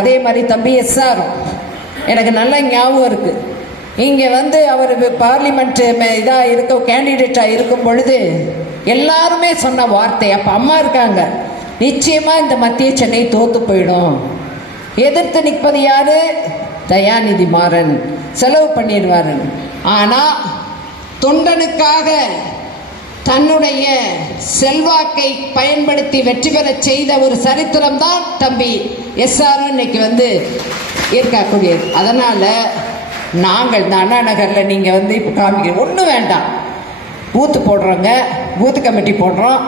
அதே மாதிரி தம்பி எஸ்ஆர் எனக்கு நல்ல ஞாபகம் இருக்கு. இங்கே அவர் பார்லிமெண்ட் இதாக இருக்க கேண்டிடேட்டாக இருக்கும் பொழுது எல்லாருமே சொன்ன வார்த்தை, அப்போ அம்மா இருக்காங்க, நிச்சயமாக இந்த மத்திய சென்னை தோத்து போயிடும். எதிர்த்து நிற்பது யாரு? தயாநிதி மாறன் செலவு பண்ணிடுவாரு. ஆனால் தொண்டனுக்காக தன்னுடைய செல்வாக்கை பயன்படுத்தி வெற்றி பெற செய்த ஒரு சரித்திரம் தான் தம்பி எஸ்ஆர் இன்னைக்கு இருக்கக்கூடியது. அதனால் நாங்கள் இந்த அண்ணா நகரில் நீங்கள் இப்போ காமிக்க ஒன்றும் வேண்டாம், பூத்து போடுறோங்க, பூத்து கமிட்டி போடுறோம்.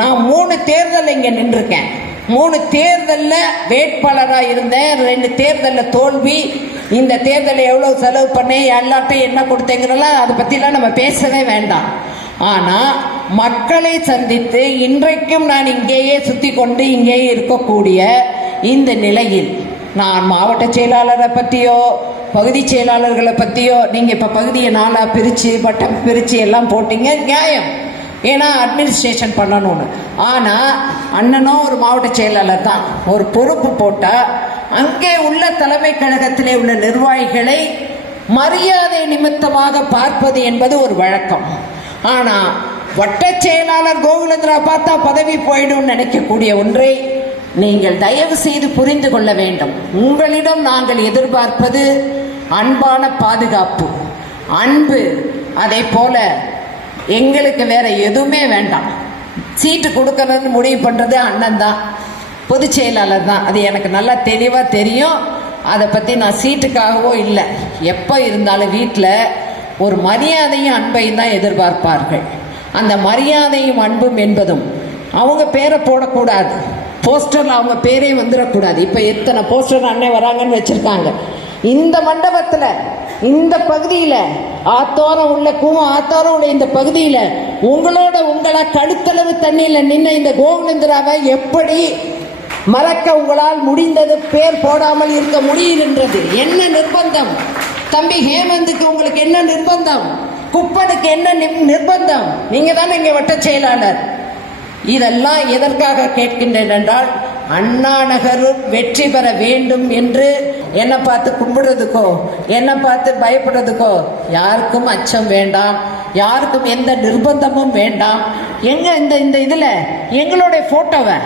நான் 3 தேர்தல் இங்கே நின்றுருக்கேன். 3 தேர்தலில் வேட்பாளராக இருந்தேன். 2 தேர்தலில் தோல்வி. இந்த தேர்தலில் எவ்வளோ செலவு பண்ணேன், எல்லாத்தையும் என்ன கொடுத்தேங்கிறலாம் அதை பற்றிலாம் நம்ம பேசவே வேண்டாம். ஆனால் மக்களை சந்தித்து இன்றைக்கும் நான் இங்கேயே சுற்றி கொண்டு இங்கேயே இருக்கக்கூடிய இந்த நிலையில் நான் மாவட்ட செயலாளரை பற்றியோ பகுதி செயலாளர்களை பற்றியோ, நீங்கள் இப்போ பகுதியை 4ஆக பிரித்து வட்டம் பிரித்து எல்லாம் போட்டிங்க, நியாயம், ஏன்னா அட்மினிஸ்ட்ரேஷன் பண்ணணும்னு. ஆனால் அண்ணனும் ஒரு மாவட்ட செயலாளர் தான். ஒரு பொறுப்பு போட்டால் அங்கே உள்ள தலைமை கழகத்திலே உள்ள நிர்வாகிகளை மரியாதை நிமித்தமாக பார்ப்பது என்பது ஒரு வழக்கம். ஆனால் வட்ட செயலாளர் கோகுலேந்திரா பார்த்தா பதவி போயிடும் நினைக்கக்கூடிய ஒன்றை நீங்கள் தயவு செய்து புரிந்து கொள்ள வேண்டும். உங்களிடம் நாங்கள் எதிர்பார்ப்பது அன்பான பாதுகாப்பு, அன்பு. அதே போல எங்களுக்கு வேற எதுவுமே வேண்டாம். சீட்டு கொடுக்கணும்னு முடிவு பண்ணுறது அண்ணன் தான், பொதுச் செயலாளர் தான். அது எனக்கு நல்லா தெளிவாக தெரியும். அதை பற்றி நான் சீட்டுக்காகவோ இல்லை, எப்போ இருந்தாலும் வீட்டில் ஒரு மரியாதையும் அன்பையும் தான் எதிர்பார்ப்பார்கள். அந்த மரியாதையும் அன்பும் என்பதும் அவங்க பேரை போடக்கூடாது, போஸ்டரில் அவங்க பேரே வந்துடக்கூடாது. இப்போ எத்தனை போஸ்டர் அண்ணன் வராங்கன்னு வச்சுருக்காங்க. இந்த மண்டபத்தில், இந்த பகுதியில், ஆத்தோரம் உள்ள ஆத்தோரம் உள்ள இந்த பகுதியில் உங்களை கழுத்தளவு தண்ணியில் நின்ன இந்த கோகுலேந்திராவை எப்படி மறக்க உங்களால் முடிந்தது? பேர் போடாமல் இருக்க முடியுன்றது என்ன நிர்பந்தம்? தம்பி ஹேமந்துக்கு உங்களுக்கு என்ன நிர்பந்தம்? குப்பனுக்கு என்ன நிர்பந்தம்? நீங்க தானே இங்கே வட்ட செயலாளர். இதெல்லாம் எதற்காக கேட்கின்றேன் என்றால், அண்ணா நகர் வெற்றி பெற வேண்டும் என்று என்னை பார்த்து கும்பிடுறதுக்கோ என்னை பார்த்து பயப்படுறதுக்கோ யாருக்கும் அச்சம் வேண்டாம், யாருக்கும் எந்த நிர்பந்தமும் வேண்டாம். எங்க இந்த இதில் எங்களுடைய போட்டோவை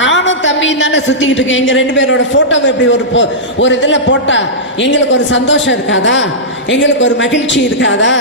நானும் தம்பியும் தானே சுற்றிக்கிட்டு இருக்கேன். எங்கள் 2 பேரோட ஃபோட்டோவை இப்படி ஒரு இதில் போட்டால் எங்களுக்கு ஒரு சந்தோஷம் இருக்காதா? எங்களுக்கு ஒரு மகிழ்ச்சி இருக்காதா?